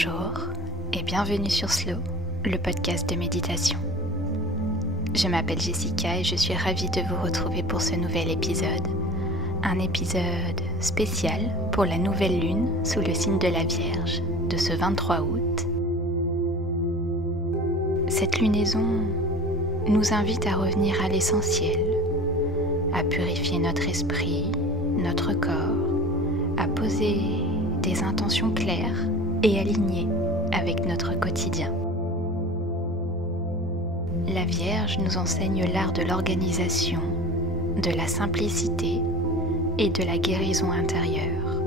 Bonjour et bienvenue sur Slow, le podcast de méditation. Je m'appelle Jessica et je suis ravie de vous retrouver pour ce nouvel épisode. Un épisode spécial pour la nouvelle lune sous le signe de la Vierge de ce 23 août. Cette lunaison nous invite à revenir à l'essentiel, à purifier notre esprit, notre corps, à poser des intentions claires et alignées avec notre quotidien. La Vierge nous enseigne l'art de l'organisation, de la simplicité et de la guérison intérieure.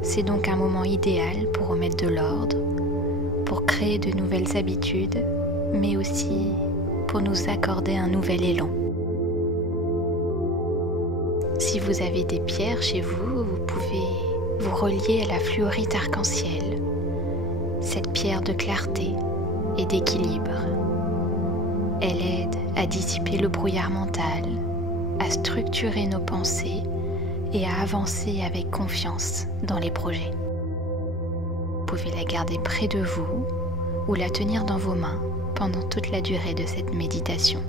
C'est donc un moment idéal pour remettre de l'ordre, pour créer de nouvelles habitudes, mais aussi pour nous accorder un nouvel élan. Si vous avez des pierres chez vous, vous pouvez vous relier à la fluorite arc-en-ciel, cette pierre de clarté et d'équilibre. Elle aide à dissiper le brouillard mental, à structurer nos pensées et à avancer avec confiance dans les projets. Vous pouvez la garder près de vous ou la tenir dans vos mains pendant toute la durée de cette méditation.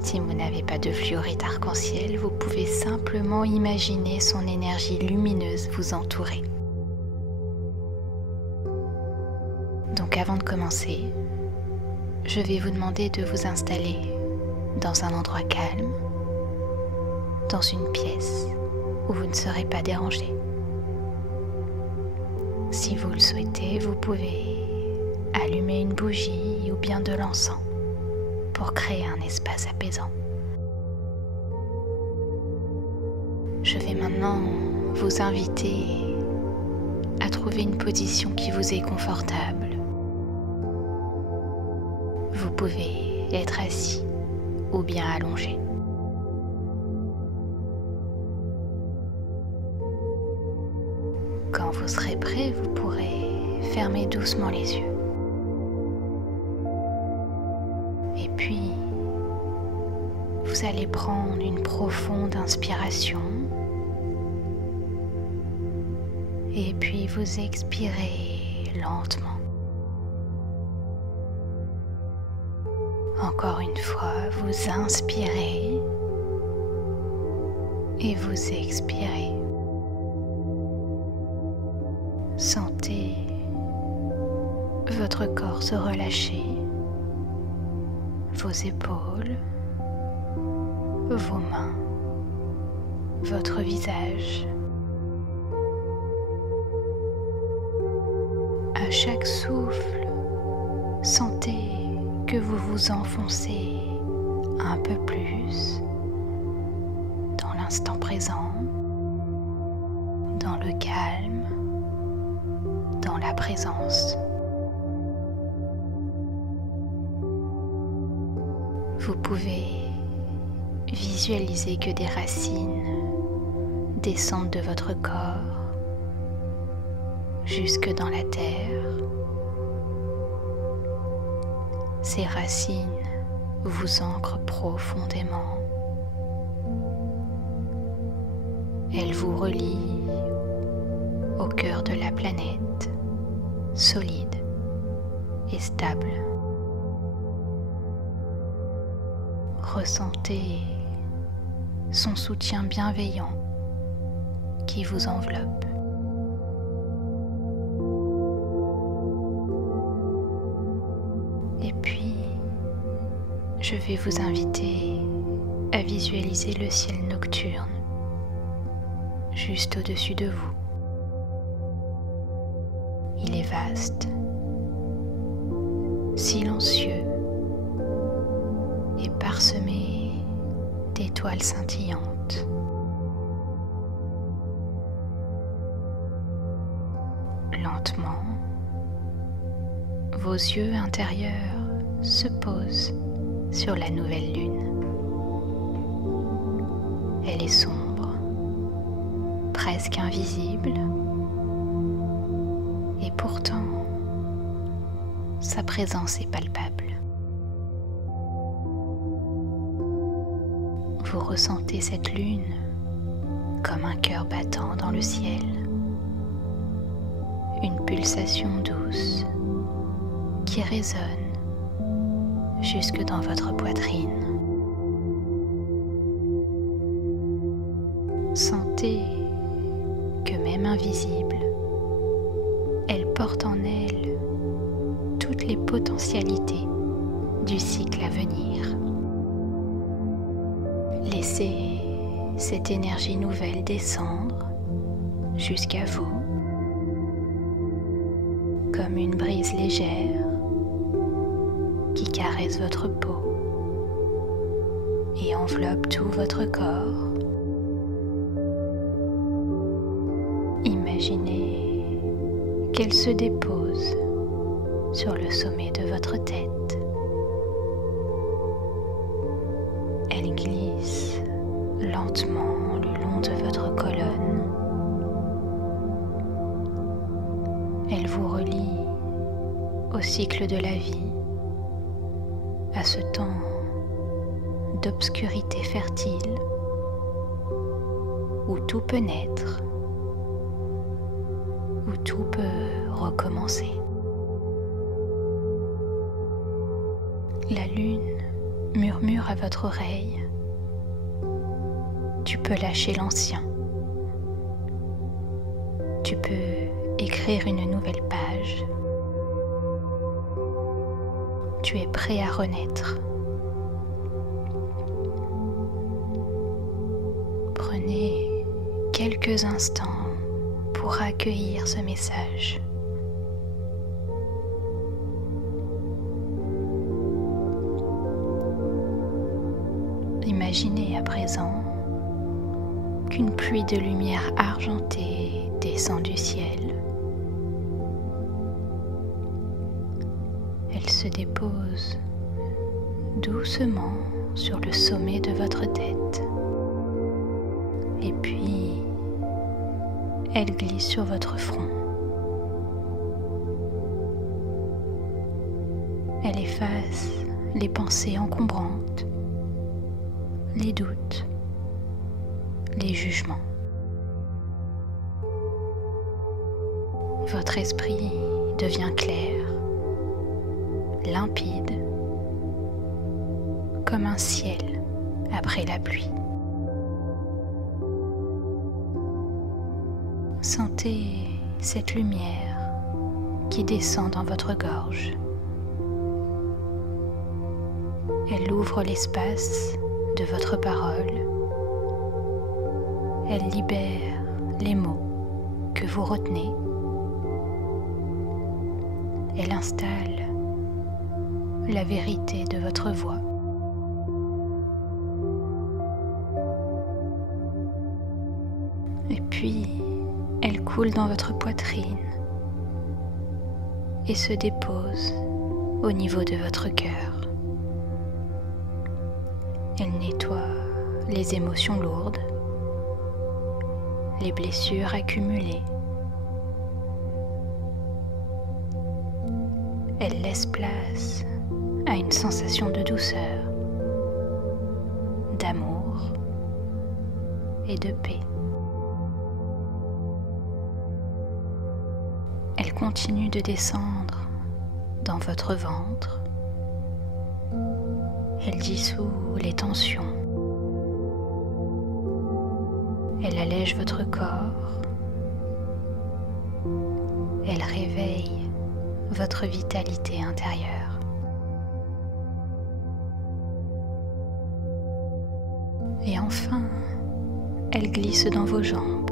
Si vous n'avez pas de fluorite arc-en-ciel, vous pouvez simplement imaginer son énergie lumineuse vous entourer. Donc avant de commencer, je vais vous demander de vous installer dans un endroit calme, dans une pièce où vous ne serez pas dérangé. Si vous le souhaitez, vous pouvez allumer une bougie ou bien de l'encens pour créer un espace apaisant. Je vais maintenant vous inviter à trouver une position qui vous est confortable. Vous pouvez être assis ou bien allongé. Quand vous serez prêt, vous pourrez fermer doucement les yeux. Et puis, vous allez prendre une profonde inspiration. Et puis, vous expirez lentement. Encore une fois, vous inspirez et vous expirez. Sentez votre corps se relâcher. Vos épaules, vos mains, votre visage. À chaque souffle, sentez que vous vous enfoncez un peu plus dans l'instant présent, dans le calme, dans la présence. Vous pouvez visualiser que des racines descendent de votre corps jusque dans la terre. Ces racines vous ancrent profondément. Elles vous relient au cœur de la planète, solide et stable. Ressentez son soutien bienveillant qui vous enveloppe. Et puis, je vais vous inviter à visualiser le ciel nocturne juste au-dessus de vous. Il est vaste, silencieux et parsemé d'étoiles scintillantes. Lentement, vos yeux intérieurs se posent sur la nouvelle lune. Elle est sombre, presque invisible, et pourtant, sa présence est palpable. Vous ressentez cette lune comme un cœur battant dans le ciel, une pulsation douce qui résonne jusque dans votre poitrine. Sentez que même invisible, elle porte en elle toutes les potentialités du cycle à venir. Laissez cette énergie nouvelle descendre jusqu'à vous comme une brise légère qui caresse votre peau et enveloppe tout votre corps. Imaginez qu'elle se dépose sur le sommet de votre tête. Elle glisse lentement le long de votre colonne. Elle vous relie au cycle de la vie, à ce temps d'obscurité fertile où tout peut naître, où tout peut recommencer. La lune murmure à votre oreille: tu peux lâcher l'ancien. Tu peux écrire une nouvelle page. Tu es prêt à renaître. Prenez quelques instants pour accueillir ce message. Imaginez à présent qu'une pluie de lumière argentée descend du ciel. Elle se dépose doucement sur le sommet de votre tête. Et puis, elle glisse sur votre front. Elle efface les pensées encombrantes, les doutes, les jugements. Votre esprit devient clair, limpide, comme un ciel après la pluie. Sentez cette lumière qui descend dans votre gorge. Elle ouvre l'espace de votre parole. Elle libère les mots que vous retenez. Elle installe la vérité de votre voix. Et puis, elle coule dans votre poitrine et se dépose au niveau de votre cœur. Elle nettoie les émotions lourdes, les blessures accumulées. Elle laisse place à une sensation de douceur, d'amour et de paix. Elle continue de descendre dans votre ventre. Elle dissout les tensions. Elle allège votre corps. Elle réveille votre vitalité intérieure. Et enfin, elle glisse dans vos jambes,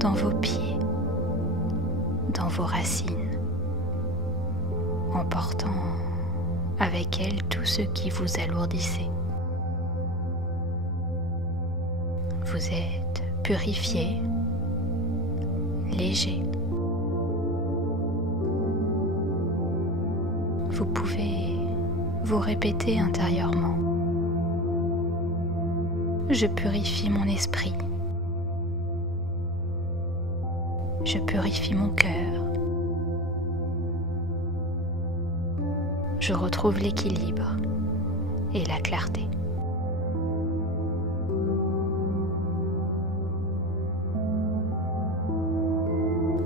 dans vos pieds, dans vos racines, emportant avec elle tout ce qui vous alourdissait. Vous êtes purifié, léger. Vous pouvez vous répéter intérieurement: je purifie mon esprit. Je purifie mon cœur. Je retrouve l'équilibre et la clarté.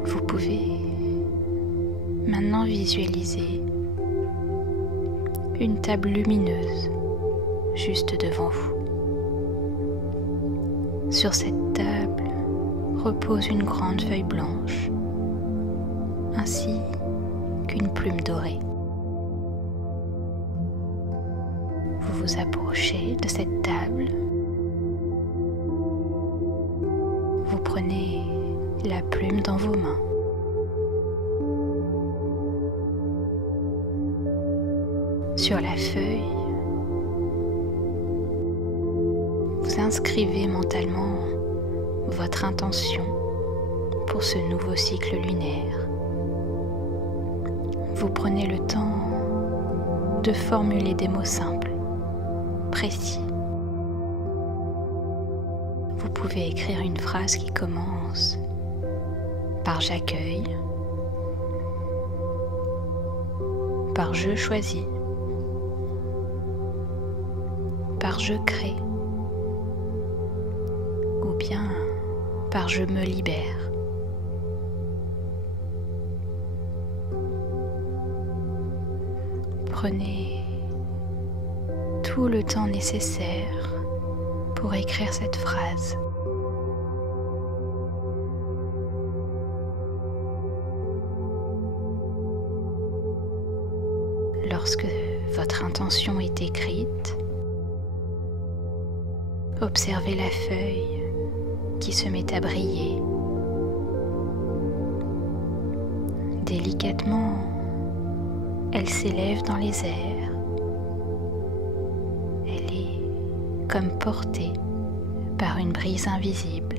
Vous pouvez maintenant visualiser une table lumineuse juste devant vous. Sur cette table repose une grande feuille blanche ainsi qu'une plume dorée. Vous vous approchez de cette table. Vous prenez la plume dans vos mains. Sur la feuille, vous inscrivez mentalement votre intention pour ce nouveau cycle lunaire. Vous prenez le temps de formuler des mots simples, précis. Vous pouvez écrire une phrase qui commence par j'accueille, par je choisis, par je crée, ou bien par je me libère. Prenez tout le temps nécessaire pour écrire cette phrase. Lorsque votre intention est écrite, observez la feuille qui se met à briller. Délicatement, elle s'élève dans les airs. Elle est comme portée par une brise invisible.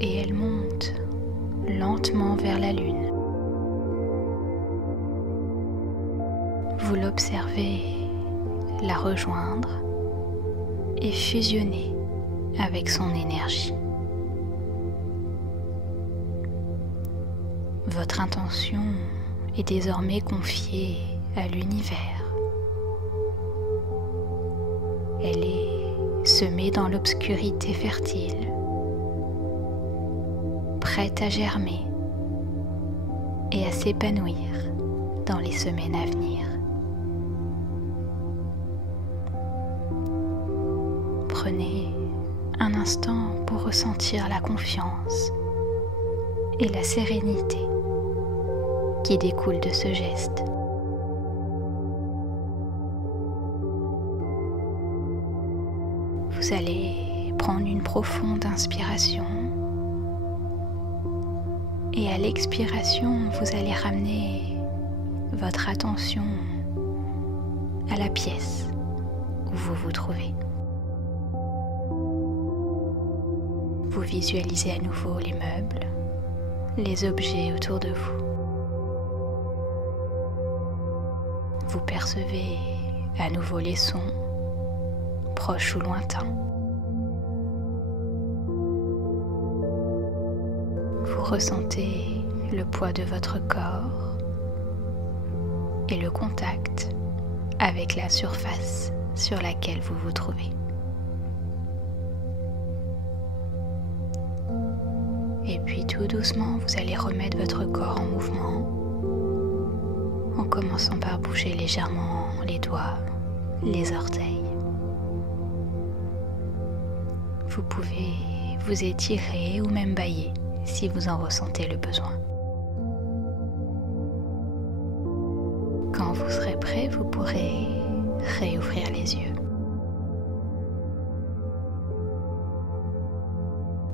Et elle monte lentement vers la lune. Vous l'observez la rejoindre et fusionner avec son énergie. Votre intention est désormais confiée à l'univers. Elle est semée dans l'obscurité fertile, prête à germer et à s'épanouir dans les semaines à venir. Prenez un instant pour ressentir la confiance et la sérénité qui découle de ce geste. Vous allez prendre une profonde inspiration et à l'expiration, vous allez ramener votre attention à la pièce où vous vous trouvez. Vous visualisez à nouveau les meubles, les objets autour de vous. Vous percevez à nouveau les sons, proches ou lointains. Vous ressentez le poids de votre corps et le contact avec la surface sur laquelle vous vous trouvez. Et puis tout doucement, vous allez remettre votre corps en mouvement en commençant par bouger légèrement les doigts, les orteils. Vous pouvez vous étirer ou même bâiller si vous en ressentez le besoin. Quand vous serez prêt, vous pourrez réouvrir les yeux.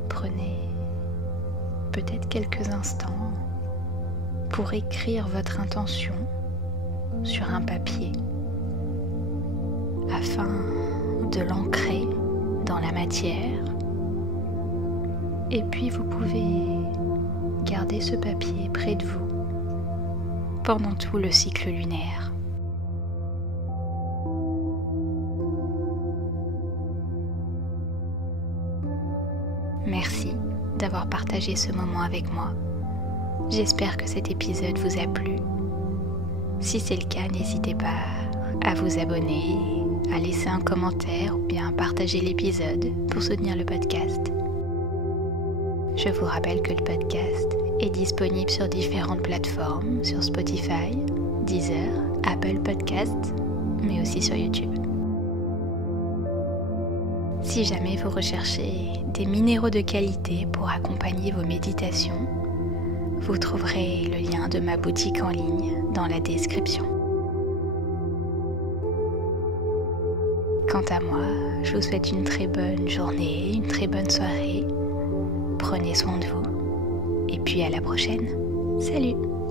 Prenez peut-être quelques instants pour écrire votre intention sur un papier afin de l'ancrer dans la matière. Et puis vous pouvez garder ce papier près de vous pendant tout le cycle lunaire. Merci d'avoir partagé ce moment avec moi. J'espère que cet épisode vous a plu. Si c'est le cas, n'hésitez pas à vous abonner, à laisser un commentaire ou bien à partager l'épisode pour soutenir le podcast. Je vous rappelle que le podcast est disponible sur différentes plateformes, sur Spotify, Deezer, Apple Podcasts, mais aussi sur YouTube. Si jamais vous recherchez des minéraux de qualité pour accompagner vos méditations, vous trouverez le lien de ma boutique en ligne dans la description. Quant à moi, je vous souhaite une très bonne journée, une très bonne soirée. Prenez soin de vous et puis à la prochaine. Salut!